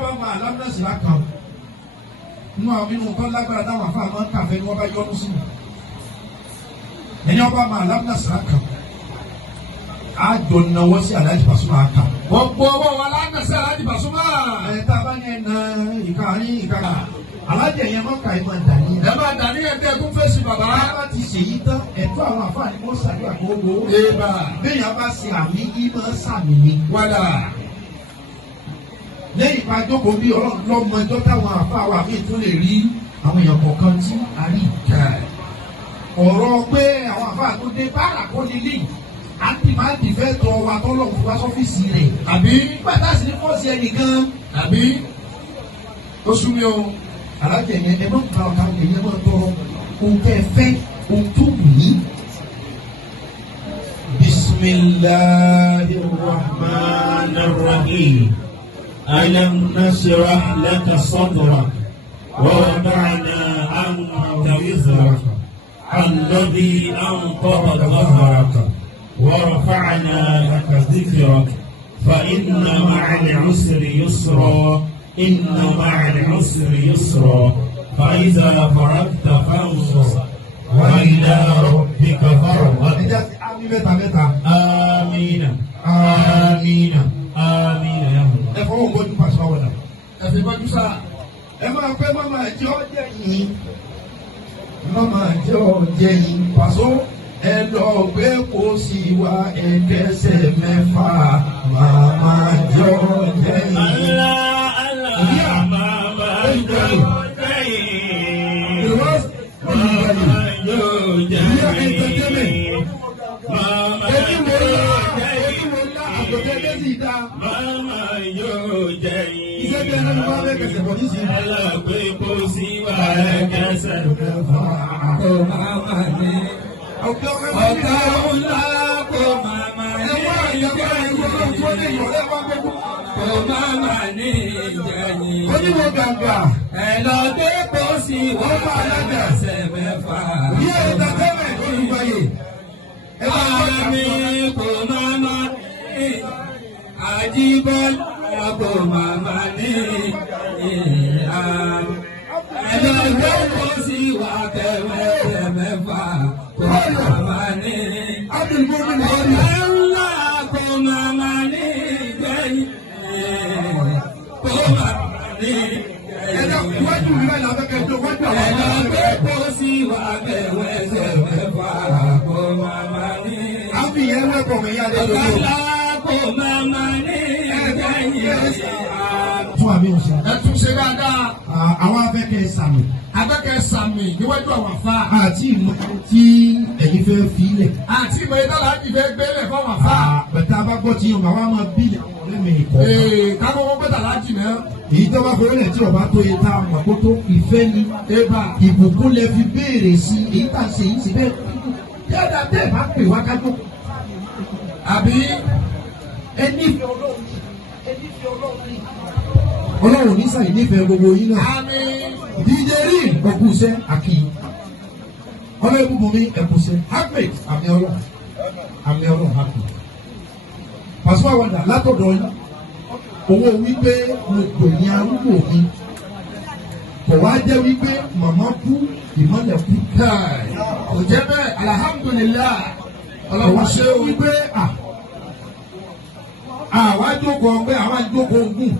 ọba máa lámúnásì lákàn nínú àwọn nínú nǹkan lágbára táwọn afá máa ń kàfẹ́ ni wọ́n bá yọ́nú sí mi ẹni ọba máa lámúnásì lákàn á jọ náwó sí Alhaji Pasuma àkà. gbogbo owó wa lánàá sí Alhaji Pasuma. tá a bá ní ẹ̀nà ìkànnì ìkànnì alájẹ yẹn máa ka ẹ máa dání. ẹ máa dání ẹ tẹ́ kún fèsì bàbá. ẹ bá ti ṣèyí tán ẹ̀tọ́ àwọn àfáàní kó ṣàdúrà kó wo. èèbà bẹ́ẹ̀ yẹn bá ṣe àmì kí máa ṣàmì ni. wàdà. lẹ́yìn ìpàjókòó bí ọlọ́run lọ́mọ ẹjọ́ táwọn àfáà wà mí tún lè rí àwọn èèyàn kọ̀ọ̀kan tí a rí ìjà ọ̀rọ̀ pé àwọn àfáà tó dé bára kó nílé àti máa dìfẹ́ tọ wa tọ́lọ̀ fún wa sọ́fíìsì rẹ̀. àbí pàtàkì ní fọ́ọ̀sì ẹnìkan. àbí ó sún mi o. alájẹ yẹn ẹ máa ń bá ọ̀tá òkè yẹn máa tọrọ ohun tẹ́ ẹ fẹ́ ohun tó wù yín. Bismillahir Rahmanir Rahim. ألم نشرح لك صدرك ووضعنا عنك وزرك الذي أنقض ظهرك ورفعنا لك ذكرك فإن مع العسر يسرا إن مع العسر يسرا فإذا فرغت فانصب وإلى ربك فارغب آمين آمين آمين يا رب. ẹ fọwọ́ gbọ́dún pàṣẹ àwọn ọ̀dà. ẹ fi gbọ́dún sáà. ẹ máa pẹ́ mọ́mọ́ ẹ̀jẹ̀ ọ̀jẹ̀ yìí mọ́mọ́ ẹ̀jẹ̀ ọ̀jẹ̀ yìí pàṣọ ẹ lọ gbé kó sí wa ẹ̀kẹ́sẹ̀ mẹ́fà màmá ẹ̀jẹ̀ ọ̀jẹ̀ yìí. Allah mama ẹ̀jẹ̀ ọ̀jẹ̀ yìí. Mama ẹ̀jẹ̀ ọ̀jẹ̀ yìí. Mama ẹ̀jẹ̀ ọ̀jẹ̀ yìí. Mama yóò jẹ yín. Alágbé kó sí wa ẹ̀kẹ́sẹ̀ mẹ́fà. kò máma ní. ọ̀gá ńlá kò máma ní ìjẹyìn. kò máma ní ìjẹyìn. onímọ̀ gàǹgà. ẹ lọ gbé kó sí wa ẹ̀kẹ́sẹ̀ mẹ́fà. bí ẹ̀ ta tẹ́lẹ̀ olùgbàyè. Àmì kò máma ní. Àjíbọ́lá kò máma ní. Ẹlẹ́gbẹ́ kò sí wa kẹ̀mẹ́kẹ̀ mẹ́fà kò máma ní. Ọ̀gá ńlá kò máma ní ìgbẹ́yìn. Kò máma ní ìgbẹ́yìn. Ẹlẹ́gbẹ́ kò sí wa kẹ̀mẹ́kẹ̀ mẹ́fà kò máma ní. Ọ̀gá ńlá kò máma ní ìgbẹ́yìn. fún àmì ọ̀sẹ̀. Ẹ tún ṣe dáadáa. àwọn afẹ́kẹ́ sàmì. Abẹ́kẹ́ sàmì níwájú àwọn afá. àti ìmọ̀ tí ẹ̀yin fẹ́ fi ilẹ̀. Àti ìmọ̀ ìdálà á ti fẹ́ gbélé fáwọn afá. bẹ̀tẹ̀ abágbọ́ tí yorùbá wa máa bí àwọn ọ̀rẹ́ mi kọ̀. Káwọn owó gbẹ́dà láti náà. èyí tó bá fọwọ́ lẹ̀ tí ọba tó yẹ tá a mọ̀ kó tó ìfẹ́ ni. Ébà ìbùkún lẹ fi béèrè sí èyí tá a ṣe yìí sí bẹ́ẹ̀. dáadáa bẹ́ẹ̀ bá pè wá kájọ́. àbí ẹni ọlọ́run ní sàyìn nífẹ̀ẹ́ gbogbo yín náà. àmì díje rí ọkùnṣẹ́ àkì ọlọ́run ibùbùn mi ẹ̀kùnṣẹ́ happy àmì ọlọ́run happy. Pasuma Wonder látọ̀dọ̀ yín owó wípé mo pè ní arúgbó mi kò wá jẹ́ wípé màmá kú ìmọ̀lẹ̀ kú. kò jẹ́ bẹ́ẹ̀ alhamdulilayi ọlọ́run ṣe wípé àwa jókòó ọgbẹ́ àwa jókòó ogún